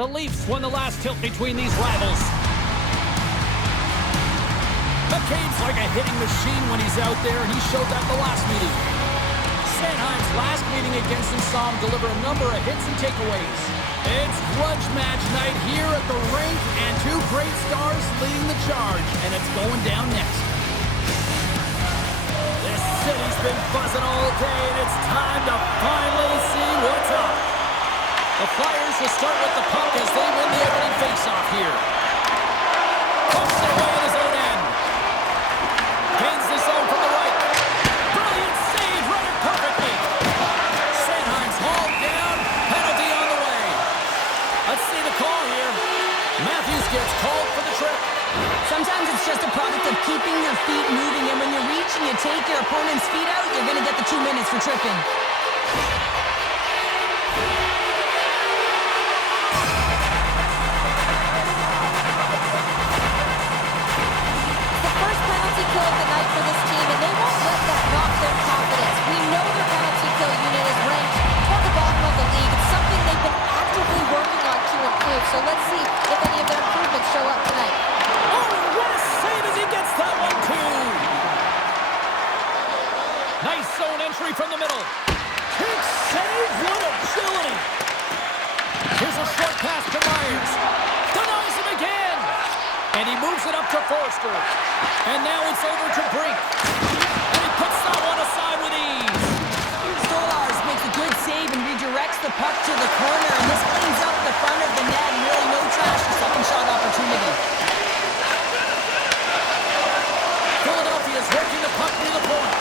The Leafs won the last tilt between these rivals. McCabe's like a hitting machine when he's out there, and he showed that the last meeting. Sanheim's last meeting against him saw him deliver a number of hits and takeaways. It's grudge match night here at the rink, and two great stars leading the charge, and it's going down next. This city's been buzzing all day, and it's time to finally see what's up. The Flyers will start with the puck as they win the opening faceoff here. Pumps it away at his own end. Gains the zone from the right. Brilliant save, read it perfectly. Sanheim's hauled down, penalty on the way. Let's see the call here. Matthews gets called for the trip. Sometimes it's just a product of keeping your feet moving, and when you reach and you take your opponent's feet out, you're going to get the 2 minutes for tripping. Kill of the night for this team, and they won't let that knock their confidence. We know their penalty kill unit is ranked toward the bottom of the league. It's something they've been actively working on to improve, so let's see if any of their improvements show up tonight. Oh, what a save as he gets that one, too! Nice zone entry from the middle. Big save, what agility! Here's a short pass to Myers. Denies him again! And he moves it up to Forster. And now it's over to Brink. And he puts that one aside with ease. Stolarz makes a good save and redirects the puck to the corner. And this cleans up the front of the net. And really no trash for second shot opportunity. Philadelphia's working the puck near the point.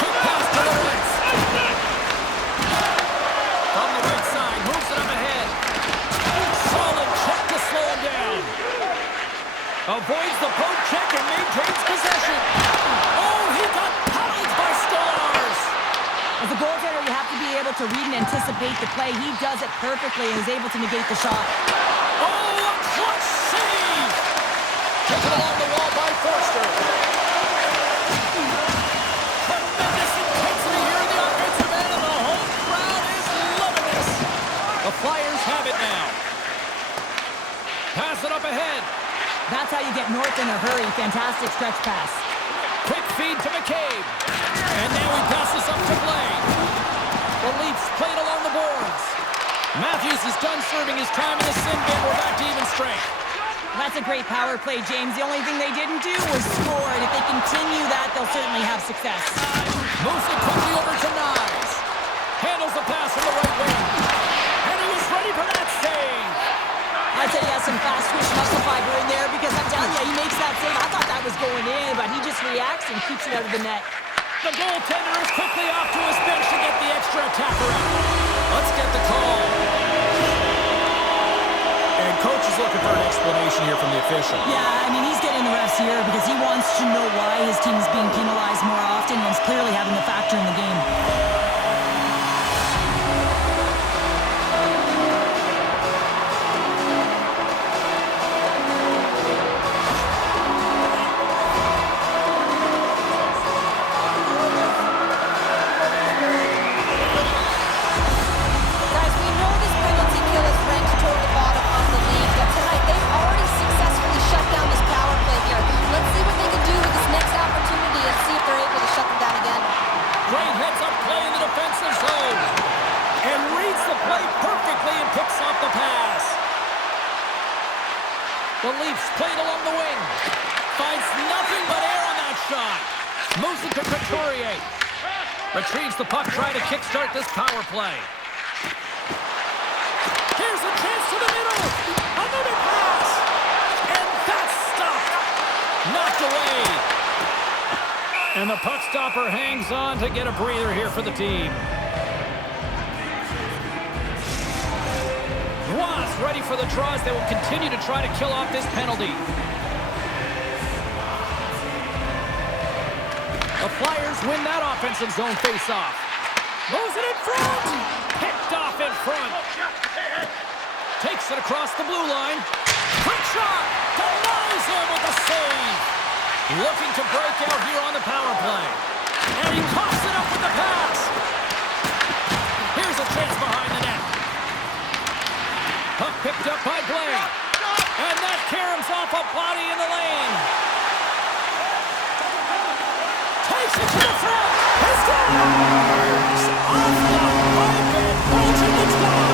Quick pass to Lawrence. From the right side, moves it up ahead. Solid check to slow him down. Avoids the poke check and maintains possession. Oh, he got pounded by Stolarz. As a goaltender, you have to be able to read and anticipate the play. He does it perfectly and is able to negate the shot. Oh, a clutch save! Taken along the wall by Forster. Tremendous intensity here in the offensive end, and the home crowd is loving this. The Flyers have it now. Pass it up ahead. That's how you get north in a hurry. Fantastic stretch pass. Quick feed to McCabe. And now he passes up to Blake. The Leafs played along the boards. Matthews is done serving his time in the sin bin. We're back to even strength. That's a great power play, James. The only thing they didn't do was score, and if they continue that, they'll certainly have success. Moves it quickly over to Nyes. Handles the pass from the right wing. And he was ready for that save. I'd say he has some fast twitch muscle fiber in there because I'm telling you, he makes that save. I thought that was going in, but he just reacts and keeps it out of the net. The goaltender is quickly off to his bench to get the extra attacker out. Let's get the call. And coach is looking for an explanation here from the official. Yeah, I mean, he's getting the refs here because he wants to know why his team is being penalized more often and is clearly having a factor in the game. The Leafs played along the wing. Finds nothing but air on that shot. Moves it to Couturier. Retrieves the puck, trying to kickstart this power play. Here's a chance to the middle. Another pass. And that's stopped. Knocked away. And the puck stopper hangs on to get a breather here for the team. Ready for the draws. They will continue to try to kill off this penalty. The Flyers win that offensive zone face-off. Moves it in front. Picked off in front. Takes it across the blue line. Quick shot. Denies him with the save. Looking to break out here on the power play. And he coughs it up with the pass. Here's a chance behind the net. Puck picked Picked up by Blake. And that caroms off a body in the lane. Takes it to the front. He scores! Off the pipe and goes in the twine.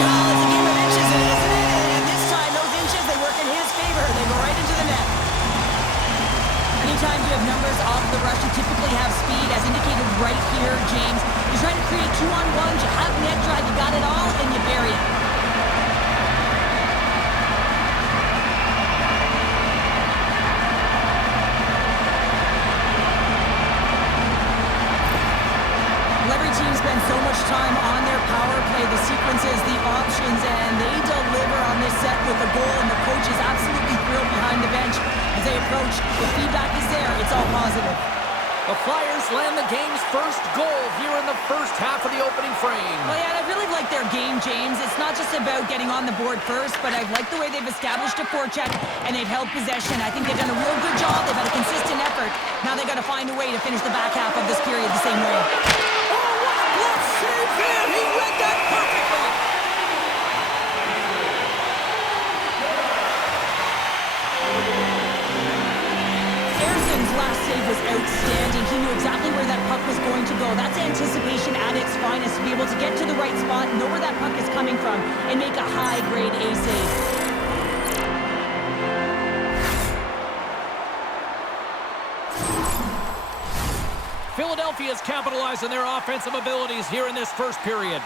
Well, it's a game of inches, isn't it? And this time, those inches, they work in his favor. They go right into the net. Anytime you have numbers off the rush, you typically have speed, as indicated right here, James. You're trying to create 2-on-1s, you have net drive, you got it all, and you bury it. Well, every team spends so much time on their power play, the sequences, the options, and they deliver on this set with a goal, and the coach is absolutely thrilled behind the bench as they approach. The feedback is there. It's all positive. The Flyers land the game's first goal here in the first half of the opening frame. Well, yeah, I really like their game, James. It's not just about getting on the board first, but I like the way they've established a forecheck and they've held possession. I think they've done a real good job. They've had a consistent effort. Now they've got to find a way to finish the back half of this period the same way. Oh, what a glove save there! He read that perfectly! Last save was outstanding. He knew exactly where that puck was going to go. That's anticipation at its finest, to be able to get to the right spot, know where that puck is coming from, and make a high-grade A save. Philadelphia's capitalized on their offensive abilities here in this first period.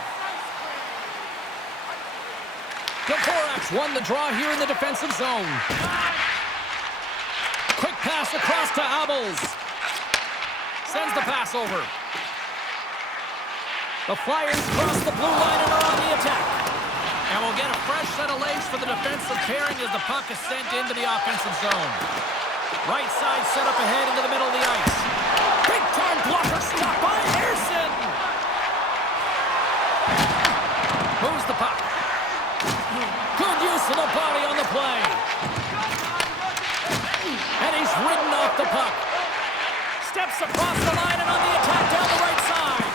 Dvorak's won the draw here in the defensive zone. Quick pass across to Abels. Sends the pass over. The Flyers cross the blue line and are on the attack. And we'll get a fresh set of legs for the defensive pairing as the puck is sent into the offensive zone. Right side set up ahead into the middle of the ice. Big time blocker stop by Ersson. Moves the puck. Good use of the body on the play. And he's ridden off the puck. Steps across the line and on the attack down the right side.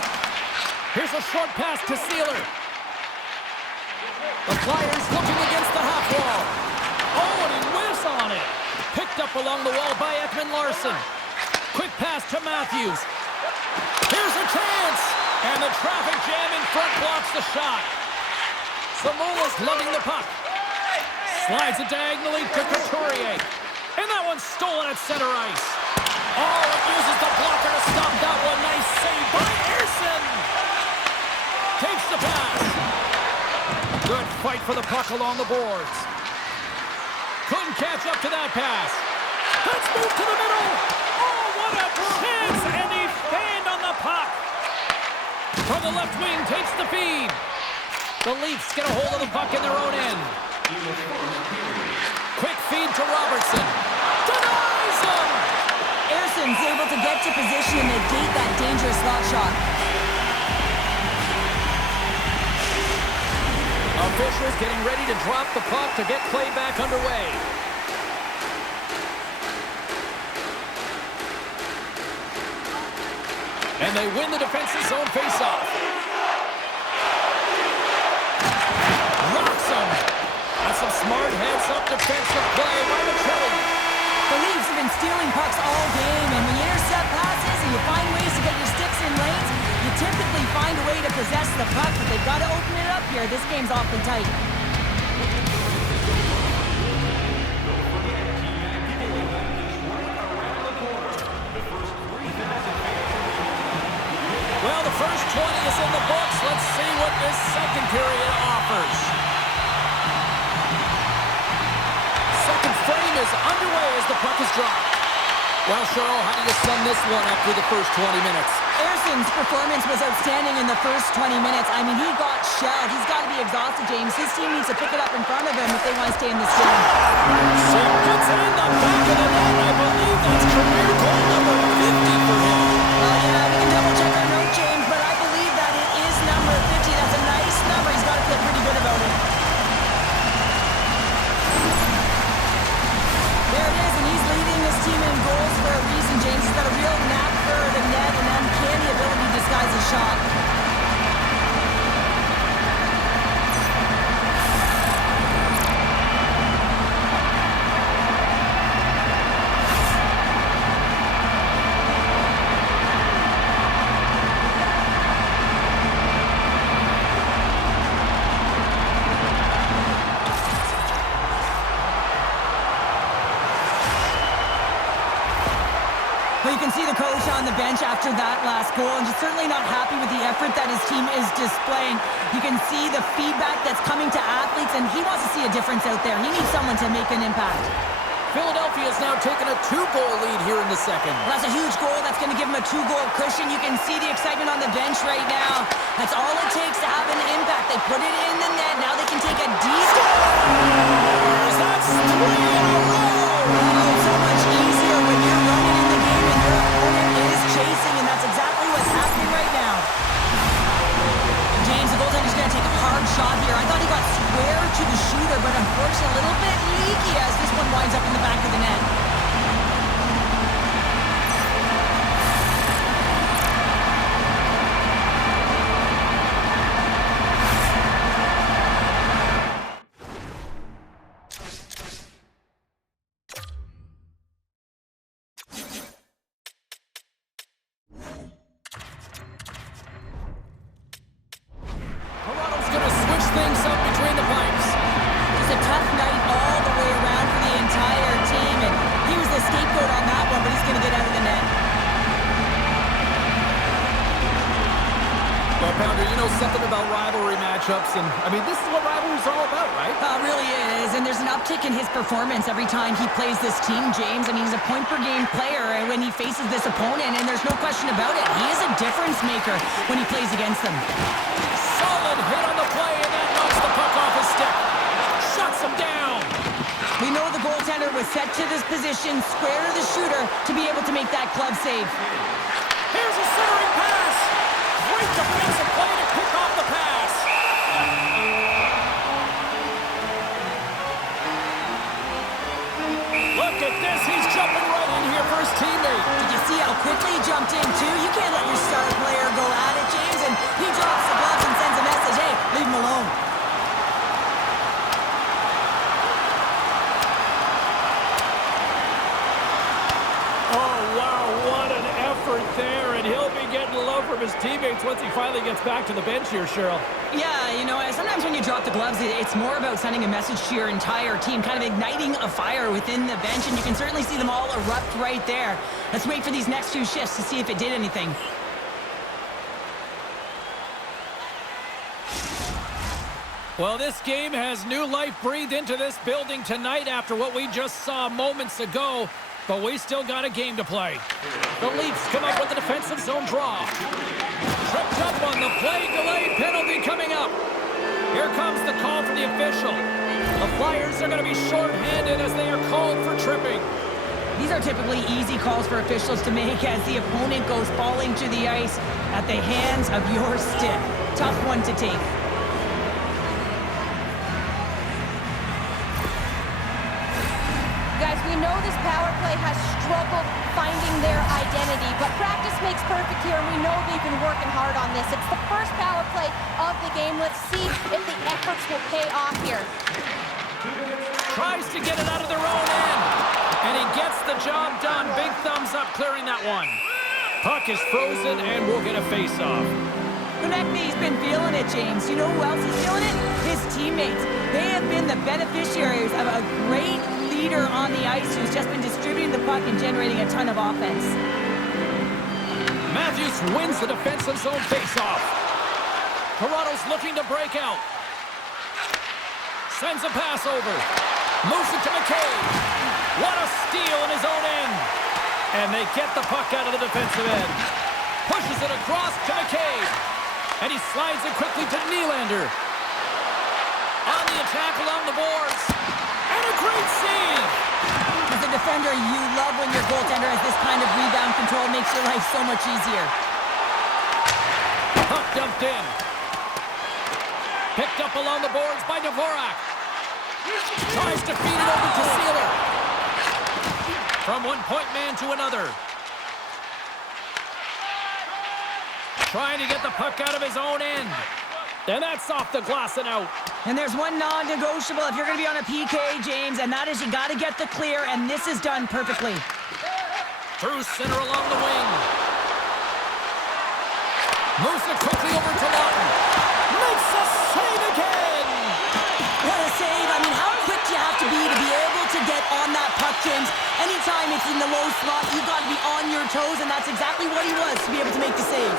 Here's a short pass to Sealer. The Flyers looking against the half wall. Oh, and he whiffs on it. Picked up along the wall by Ekman Larsson. Quick pass to Matthews. Here's a chance. And the traffic jam in front blocks the shot. Samola's lugging the puck. Slides it diagonally to Couturier. And that one's stolen at center ice. Oh, it uses the blocker to stop that one. Nice save by Ersson. Takes the pass. Good fight for the puck along the boards. Couldn't catch up to that pass. Let's move to the middle. Oh, what a chance. And he fanned on the puck. From the left wing, takes the feed. The Leafs get a hold of the puck in their own end. Quick feed to Robertson. Denies him! Ersson's able to get to position and negate that dangerous slot shot. Officials getting ready to drop the puck to get play back underway. And they win the defensive zone faceoff. Rocks him. That's some smart heads-up defensive play by the Chel. The Leafs have been stealing pucks all game, and when you intercept passes and you find ways to get your sticks in lanes, you typically find a way to possess the puck, but they've got to open it up here. This game's awfully tight. Well, the first 20 is in the books. Let's see what this second period offers. Second frame is underway as the puck is dropped. Well, Cheryl, how do you sum this one up through the first 20 minutes? Ersson's performance was outstanding in the first 20 minutes. I mean, he got shelled. He's got to be exhausted, James. His team needs to pick it up in front of him if they want to stay in this game. She puts it in the back of the net. I believe that's career goal number 50 for him. Yeah, we can double-check our note, James, but I believe that it is number 50. That's a nice number. He's got to feel pretty good about it. There it is, and he's leading his team in goals for a reason, James. He's got a real knack for the net and uncanny ability to disguise his shot. Well, you can see the coach on the bench after that last goal, and just certainly not happy with the effort that his team is displaying. You can see the feedback that's coming to athletes, and he wants to see a difference out there. He needs someone to make an impact. Philadelphia has now taken a 2-goal lead here in the second. Well, that's a huge goal. That's going to give him a 2-goal cushion. You can see the excitement on the bench right now. That's all it takes to have an impact. They put it in the net. Now they can take a decent... That's 3 in a row! It's so much easier when you're running in the game and your opponent is chasing, and that's exactly what's happening right now. James, the goaltender's going to take a hard shot here. I thought he got square to the shooter, but unfortunately a little bit leaky as this one winds up in the back of the net. Toronto's going to switch things up between the pipes. It's a tough night all the way around for the entire team, and he was the scapegoat on that one, but he's going to get out of the net. Well, Pounder, you know something about rivalry matchups, and I mean, this is what rivalry's all about, right? It really is, and there's an uptick in his performance every time he plays this team, James. I mean, he's a point-per-game player when he faces this opponent, and there's no question about it. He is a difference maker when he plays against them. Solid hit on the play, and that knocks the puck off his stick. Shuts him down. We know the goaltender was set to this position, square to the shooter, to be able to make that glove save. Here's a centering pass. Great defensive play to pick off the pass. Look at this. He's jumping right in here for his teammate. Did you see how quickly he jumped in, too? You can't let your star player go at it, James, and he drops the gloves and sends a message, hey, leave him alone. Oh, wow, what an effort there, and he'll be getting love from his teammates once he finally gets back to the bench here, Cheryl. Yeah, you know, sometimes when you drop the gloves, it's more about sending a message to your entire team, kind of igniting a fire within the bench, and you can certainly see them all erupt right there. Let's wait for these next 2 shifts to see if it did anything. Well, this game has new life breathed into this building tonight after what we just saw moments ago, but we still got a game to play. The Leafs come up with a defensive zone draw. Tripped up on the play, delayed penalty coming up. Here comes the call from the official. The Flyers are going to be shorthanded as they are called for tripping. These are typically easy calls for officials to make as the opponent goes falling to the ice at the hands of your stick. Tough one to take. Guys, we know this power play has struggled finding their identity, but practice makes perfect here, and we know they've been working hard on this. It's the first power play of the game. Let's see if the efforts will pay off here. Tries to get it out of their own end, and he gets the job done. Big thumbs up clearing that one. Puck is frozen, and we'll get a face-off. Konechny's been feeling it, James. You know who else is feeling it? His teammates. They have been the beneficiaries of a great leader on the ice who's just been distributing the puck and generating a ton of offense. Matthews wins the defensive zone face-off. Toronto's looking to break out. Sends a pass over. Moves it to McCabe. What a steal in his own end. And they get the puck out of the defensive end. Pushes it across to McCabe. And he slides it quickly to Nylander. On the attack along the boards. And a great save. As a defender, you love when your goaltender has this kind of rebound control. Makes your life so much easier. Puck dumped in. Picked up along the boards by Dvorak. Tries to feed it over to Sealer. From one point man to another. Trying to get the puck out of his own end. And that's off the glass and out. And there's one non-negotiable if you're going to be on a PK, James, and that is you got to get the clear, and this is done perfectly. Through center along the wing. Moves it quickly over to Lawton. Makes a save again. What a save. I mean, how quick do you have to be able to get on that puck, James? Anytime it's in the low slot, you've got to be on your toes, and that's exactly what he was to be able to make the save.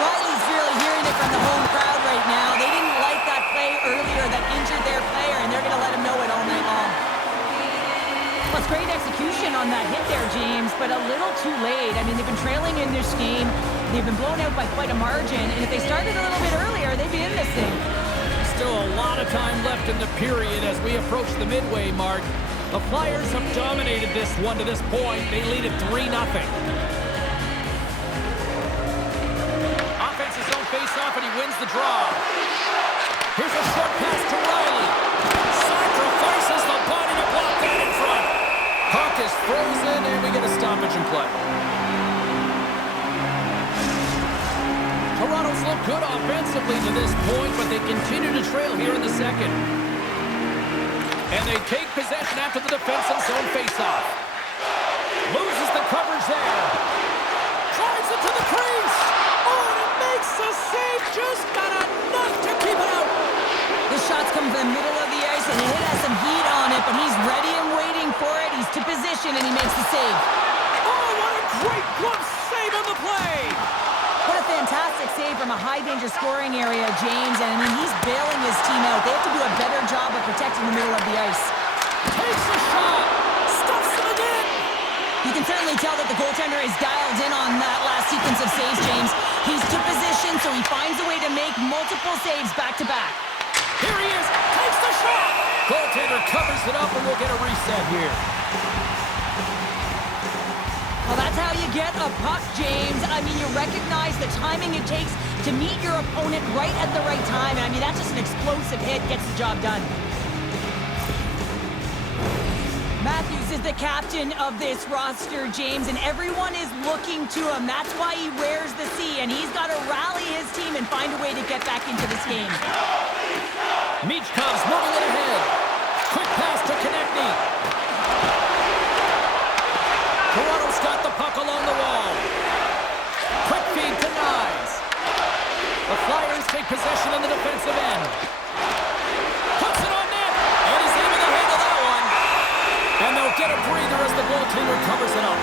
Riley's really hearing it from the home crowd right now. They didn't like that play earlier that injured their player, and they're going to let him know it all night long. Well, it's great execution on that hit there, James, but a little too late. I mean, they've been trailing in this game. They've been blown out by quite a margin, and if they started a little bit earlier, they'd be in this thing. Still a lot of time left in the period as we approach the midway mark. The Flyers have dominated this one to this point. They lead it 3-0. Offense's own face-off, and he wins the draw. Here's a short pass to Riley. Sacrifices the body to block that in front. Puck is frozen, and we get a stoppage in play. Toronto's looked good offensively to this point, but they continue to trail here in the second. And they take possession after the defensive zone faceoff. Loses the coverage there. Drives it to the crease. Oh, and it makes the save. Just got enough to keep it out. The shots come from the middle of the ice, and the hit has some heat on it, but he's ready and waiting for it. He's to position, and he makes the save. Oh, what a great glove save on the play. What a fantastic save from a high-danger scoring area, James. And, I mean, he's bailing his team out. They have to do a better job of protecting the middle of the ice. Takes a shot. Stuffs it again. You can certainly tell that the goaltender is dialed in on that last sequence of saves, James. He's to position, so he finds a way to make multiple saves back-to-back. Here he is. Takes the shot. Goaltender covers it up, and we'll get a reset here. Well, that's how you get a puck, James. I mean, you recognize the timing it takes to meet your opponent right at the right time. And I mean, that's just an explosive hit, gets the job done. Matthews is the captain of this roster, James, and everyone is looking to him. That's why he wears the C, and he's got to rally his team and find a way to get back into this game. Michkov's moving it ahead. Quick pass to Konechny. Toronto's got the puck along the wall. Quick feed to Nyes. The Flyers take possession in the defensive end. Puts it on net, and he's able to handle that one. And they'll get a breather as the goaltender covers it up.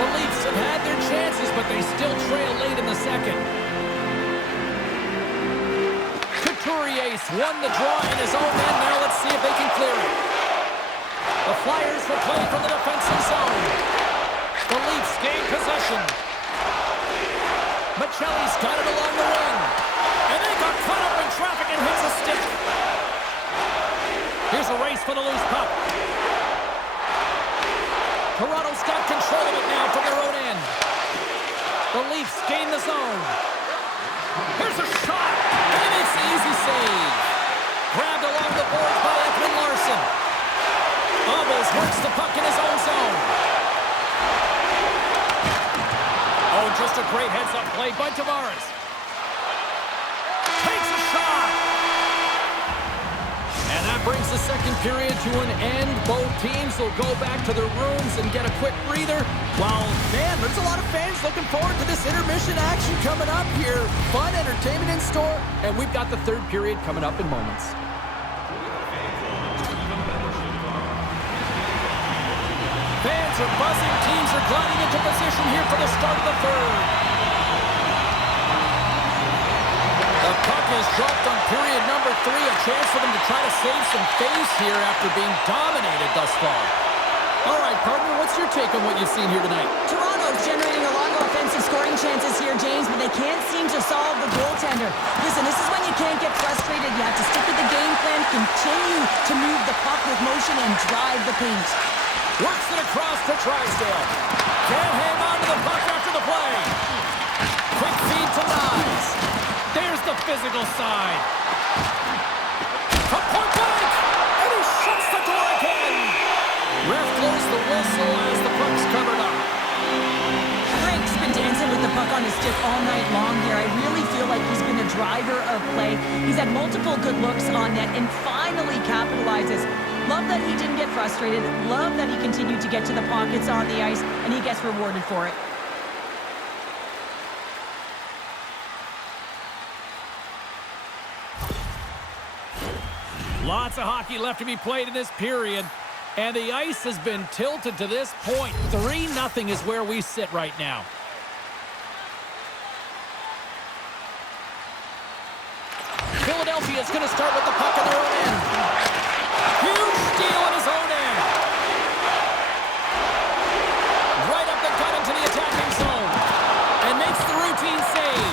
The Leafs have had their chances, but they still trail late in the second. Couturier won the draw in his own end. Now let's see if they can clear it. The Flyers will play from the defensive zone. The Leafs gain possession. Michelli's got it along the wing. And they got caught up in traffic and hits a stick. Here's a race for the loose puck. Toronto's got control of it now from their own end. The Leafs gain the zone. Here's a shot. And it's an easy save. Grabbed along the boards by Ekman Larsson. Almost works the puck in his own zone. Oh, just a great heads-up play by Tavares. Takes a shot. And that brings the second period to an end. Both teams will go back to their rooms and get a quick breather. While, man, there's a lot of fans looking forward to this intermission action coming up here. Fun entertainment in store. And we've got the third period coming up in moments. Fans are buzzing. Teams are gliding into position here for the start of the third. The puck is dropped on period number 3. A chance for them to try to save some face here after being dominated thus far. All right, partner, what's your take on what you've seen here tonight? Toronto's generating a lot of offensive scoring chances here, James, but they can't seem to solve the goaltender. Listen, this is when you can't get frustrated. You have to stick with the game plan, continue to move the puck with motion, and drive the paint. Works it across to Drysdale. Can't hang on to the puck after the play. Quick feed to Nyes. There's the physical side. From point blank. And he shuts the door again. Ref blows the whistle as the puck's covered up. Frank's been dancing with the puck on his stick all night long here. I really feel like he's been the driver of play. He's had multiple good looks on net and finally capitalizes. Love that he didn't get frustrated. Love that he continued to get to the pockets on the ice, and he gets rewarded for it. Lots of hockey left to be played in this period, and the ice has been tilted to this point. 3-0 is where we sit right now. Philadelphia is going to start with the puck in their own end. Huge steal in his own end. Right up the gut into the attacking zone. And makes the routine save.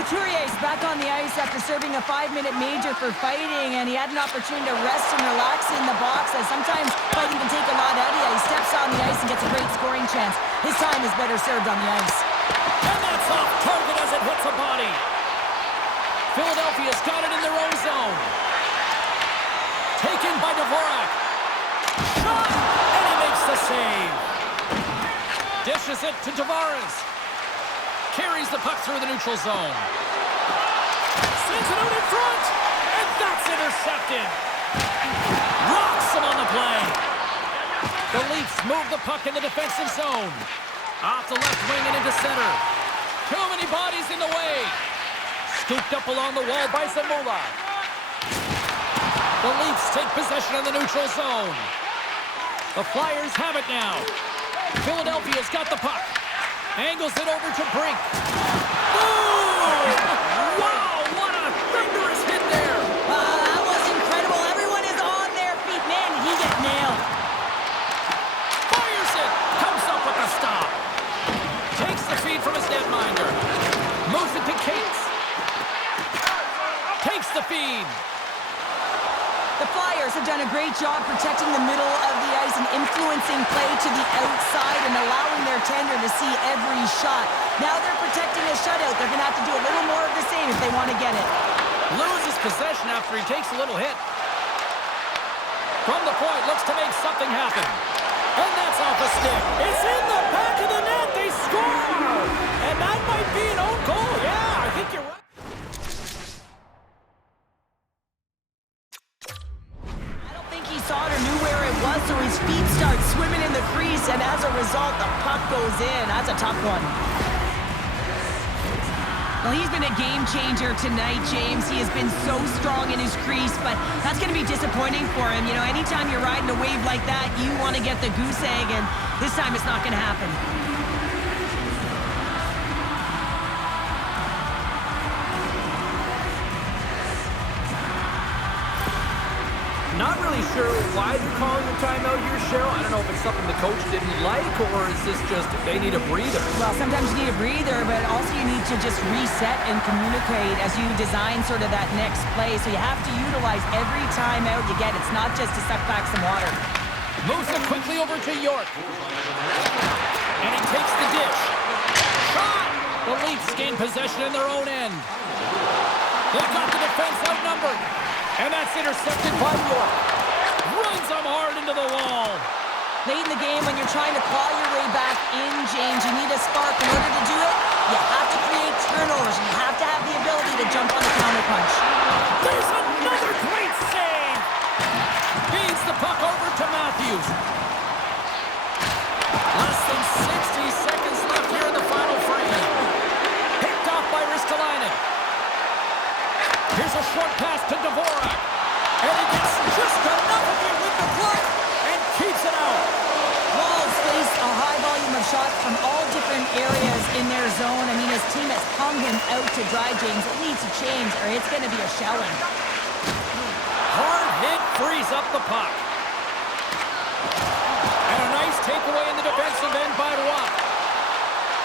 Couturier is back on the ice after serving a 5-minute major for fighting, and he had an opportunity to rest and relax in the box, as sometimes fighting can take a lot out of you. He steps on the ice and gets a great scoring chance. His time is better served on the ice. And that's off target as it hits a body. Philadelphia's got it in their own zone. Taken by Dvorak. Shot! And he makes the save. Dishes it to Tavares. Carries the puck through the neutral zone. Sends it out in front. And that's intercepted. Rocks him on the play. The Leafs move the puck in the defensive zone. Off the left wing and into center. Too many bodies in the way. Scooped up along the wall by Zamula. The Leafs take possession in the neutral zone. The Flyers have it now. Philadelphia's got the puck. Angles it over to Brink. Boom! Wow, what a thunderous hit there. Wow, that was incredible. Everyone is on their feet. Man, he got nailed. Fires it. Comes up with a stop. Takes the feed from his netminder. Moves it to Cates. Takes the feed. The Flyers have done a great job protecting the middle of the ice and influencing play to the outside and allowing their tender to see every shot. Now they're protecting a shutout. They're going to have to do a little more of the same if they want to get it. Loses possession after he takes a little hit. From the point, looks to make something happen. And that's off a stick. It's in the back of the net. They score! And that might be an own goal. Yeah, I think you're right. Saw it or knew where it was, so his feet start swimming in the crease, and as a result, the puck goes in. That's a tough one. Well, he's been a game changer tonight, James. He has been so strong in his crease, but that's going to be disappointing for him. You know, anytime you're riding a wave like that, you want to get the goose egg, and this time it's not going to happen. Not really sure why they're calling the timeout here, Cheryl. I don't know if it's something the coach didn't like, or is this just they need a breather? Well, sometimes you need a breather, but also you need to just reset and communicate as you design sort of that next play. So you have to utilize every timeout you get. It's not just to suck back some water. Moves it quickly over to York. And he takes the dish. Shot! The Leafs gain possession in their own end. They've got the defense outnumbered. And that's intercepted by York. Runs them hard into the wall. Late in the game, when you're trying to claw your way back in, James, you need a spark. In order to do it, you have to create turnovers. You have to have the ability to jump on the counterpunch. There's another great save. Feeds the puck over to Matthews. Less than 60 seconds left here in the final frame. Picked off by Ristolainen. Here's a short pass to Dvorak. And he gets just enough of it with the glove and keeps it out. Walls face a high volume of shots from all different areas in their zone. I mean, his team has hung him out to dry, James. It needs to change, or it's going to be a shelling. Hard hit frees up the puck. And a nice takeaway in the defensive end by Roy.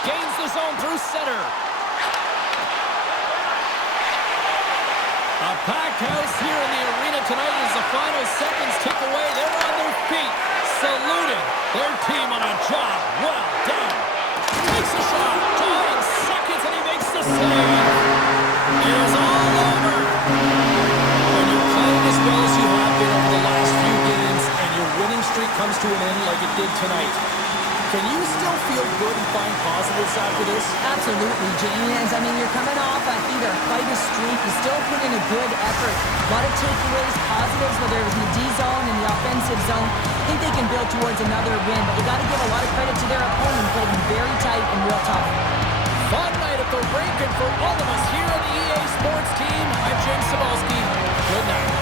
Gains the zone through center. A packed house here in the arena tonight as the final seconds tick away. They're on their feet, saluting their team on a job well done. Takes a shot, 9 seconds, and he makes the save. It is all over. When you're playing as well as you have been over the last few games, and your winning streak comes to an end like it did tonight, can you still feel good and find positives after this? Absolutely, James. I mean, you're coming off either quite a streak. You still put in a good effort. A lot of takeaways, positives, whether it was in the D zone and the offensive zone. I think they can build towards another win, but you got to give a lot of credit to their opponent. Played them very tight and real tough. Fun night at the rink, and for all of us here on the EA Sports team, I'm James Cebulski. Good night.